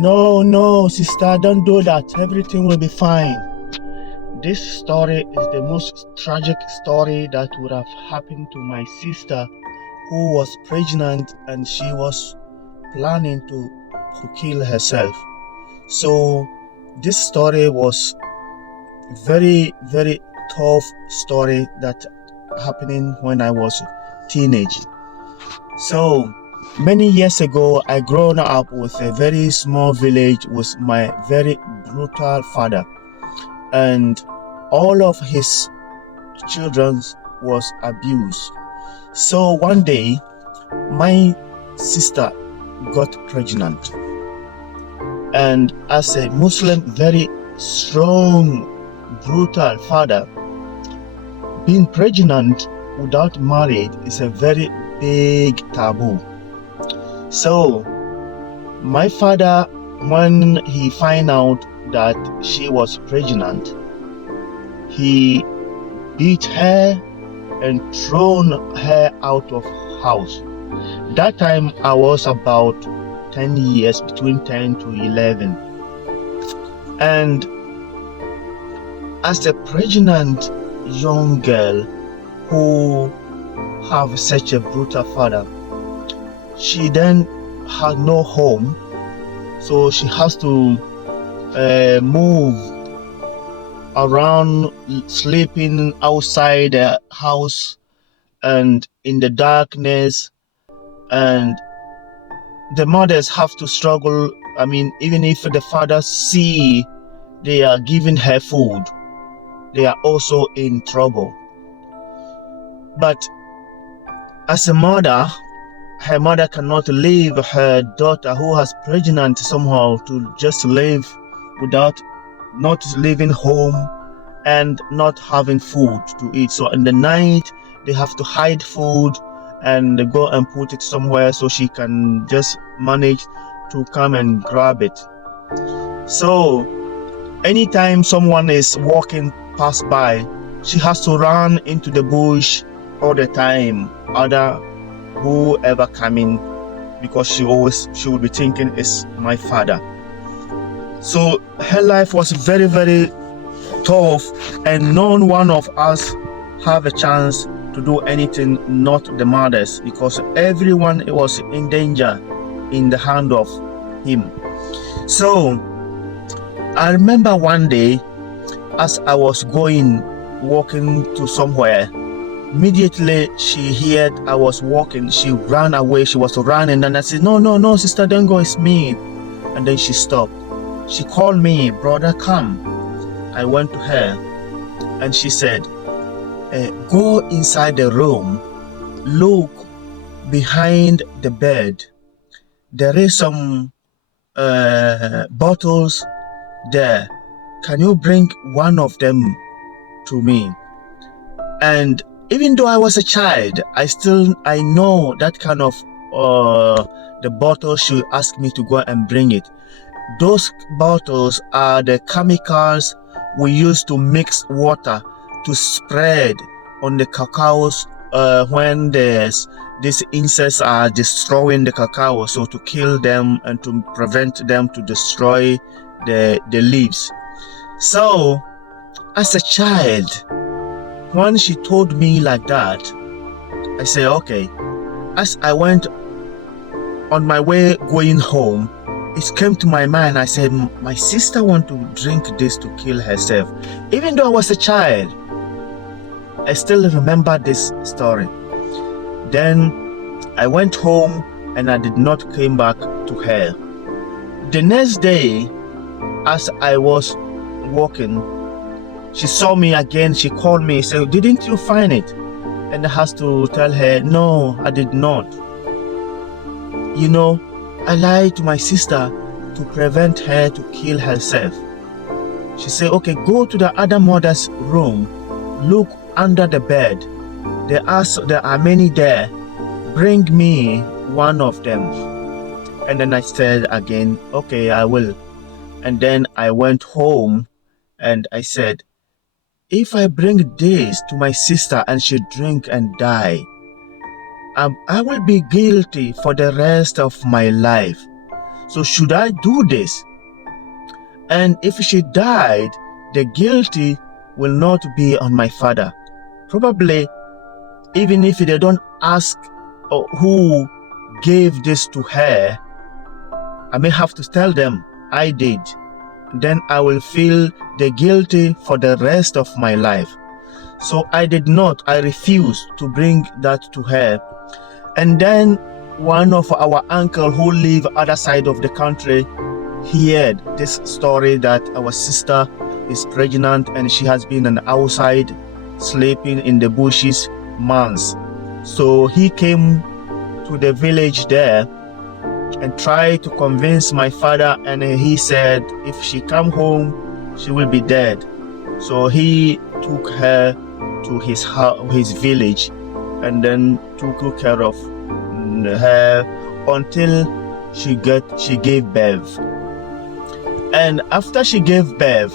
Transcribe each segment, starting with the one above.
No, no, sister, don't do that. Everything will be fine. This story is the most tragic story that would have happened to my sister, who was pregnant and she was planning to kill herself. So this story was very, very tough story that happening when I was teenage. So many years ago, I grown up with a very small village with my very brutal father, and all of his children was abused. So one day, my sister got pregnant, and as a Muslim, very strong, brutal father, being pregnant without marriage is a very big taboo. So my father, when he find out that she was pregnant, he beat her and thrown her out of house. That time I was about 10 years, between 10 to 11. And as a pregnant young girl who have such a brutal father, she then had no home, so she has to move around, sleeping outside the house and in the darkness, and the mothers have to struggle. I mean, even if the fathers see they are giving her food, they are also in trouble. But as a mother, her mother cannot leave her daughter who has pregnant somehow to just live without not leaving home and not having food to eat. So in the night they have to hide food and go and put it somewhere so she can just manage to come and grab it. So anytime someone is walking past by, she has to run into the bush all the time, other whoever coming, because she will be thinking it's my father. So her life was very, very tough, and none one of us have a chance to do anything, not the mothers, because everyone was in danger in the hand of him. So I remember one day as I was walking to somewhere, immediately she heard I was walking, she ran away, she was running, and I said, no, sister, don't go, it's me. And then she stopped. She called me, brother, come. I went to her and she said, go inside the room, look behind the bed, there is some bottles there, can you bring one of them to me? And even though I was a child, I know that kind of the bottle she asked me to go and bring it. Those bottles are the chemicals we use to mix water to spread on the cacaos when these insects are destroying the cacao, so to kill them and to prevent them to destroy the leaves. So as a child, when she told me like that, I said, okay. As I went on my way going home, it came to my mind. I said, my sister want to drink this to kill herself. Even though I was a child, I still remember this story. Then I went home and I did not came back to her. The next day, as I was walking, she saw me again. She called me, said, didn't you find it? And I had to tell her, no, I did not. You know, I lied to my sister to prevent her to kill herself. She said, okay, go to the other mother's room, look under the bed. There are many there. Bring me one of them. And then I said again, okay, I will. And then I went home and I said, if I bring this to my sister and she drink and die, I will be guilty for the rest of my life. So should I do this? And if she died, the guilty will not be on my father. Probably, even if they don't ask who gave this to her, I may have to tell them I did. Then I will feel the guilty for the rest of my life. So I did not. I refused to bring that to her. And then one of our uncle who live other side of the country heard this story that our sister is pregnant and she has been outside sleeping in the bushes months. So he came to the village there and tried to convince my father, and he said if she come home she will be dead. So he took her to his village and then took care of her until she gave birth. And after she gave birth,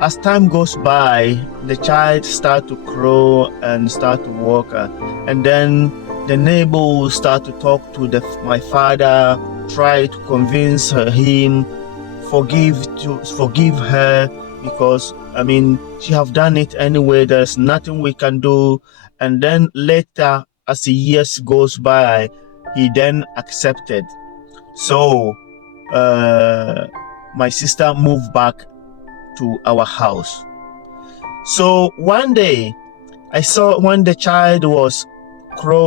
as time goes by, the child start to grow and start to walk, and then the neighbors start to talk to my father, try to convince him forgive her, because she have done it anyway. There's nothing we can do. And then later, as the years goes by, he then accepted. So my sister moved back to our house. So one day I saw when the child was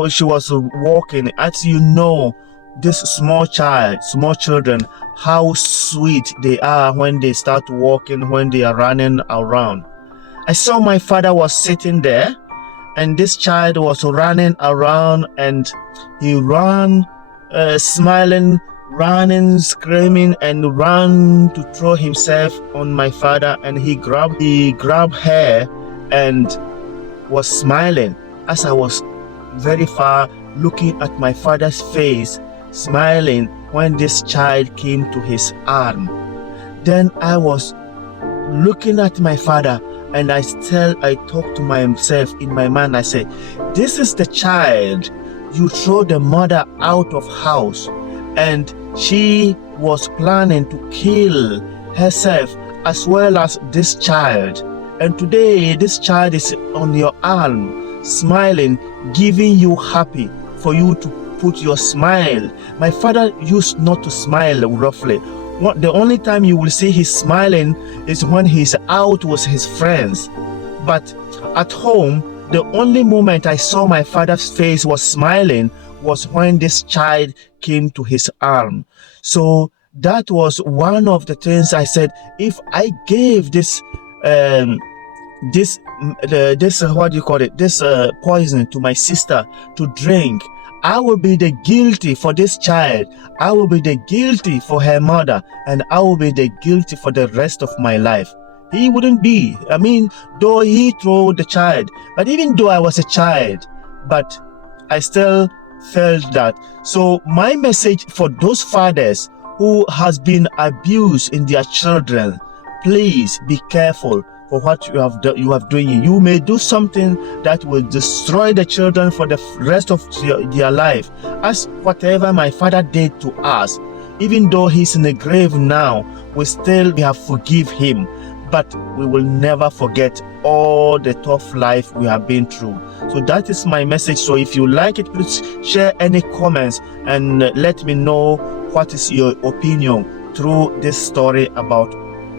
she was walking. As you know, this small children, how sweet they are when they start walking, when they are running around. I saw my father was sitting there and this child was running around, and he ran smiling, running, screaming, and ran to throw himself on my father, and he grabbed her and was smiling. As I was very far looking at my father's face, smiling when this child came to his arm. Then I was looking at my father, and I talked to myself in my mind. I said, this is the child you throw the mother out of house, and she was planning to kill herself as well as this child. And today this child is on your arm, smiling, giving you happy for you to put your smile. My father used not to smile roughly. The only time you will see he's smiling is when he's out with his friends. But at home, the only moment I saw my father's face was smiling was when this child came to his arm. So that was one of the things I said, if I gave this poison to my sister to drink, I will be the guilty for this child. I will be the guilty for her mother, and I will be the guilty for the rest of my life. He wouldn't be. Though he threw the child, but even though I was a child, but I still felt that. So my message for those fathers who has been abused in their children, please be careful for what you have doing. You may do something that will destroy the children for the rest of their life, as whatever my father did to us. Even though he's in the grave now, we have forgive him, but we will never forget all the tough life we have been through. So that is my message. So if you like it, please share any comments and let me know what is your opinion through this story about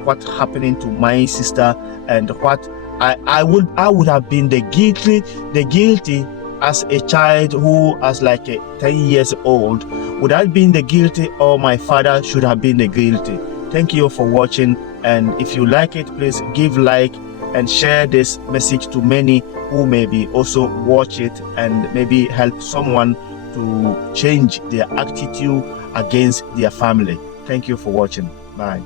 what happening to my sister, and what I would have been the guilty as a child who was like 10 years old. Would I have been the guilty, or my father should have been the guilty? Thank you for watching, and if you like it, please give like and share this message to many who maybe also watch it and maybe help someone to change their attitude against their family. Thank you for watching. Bye.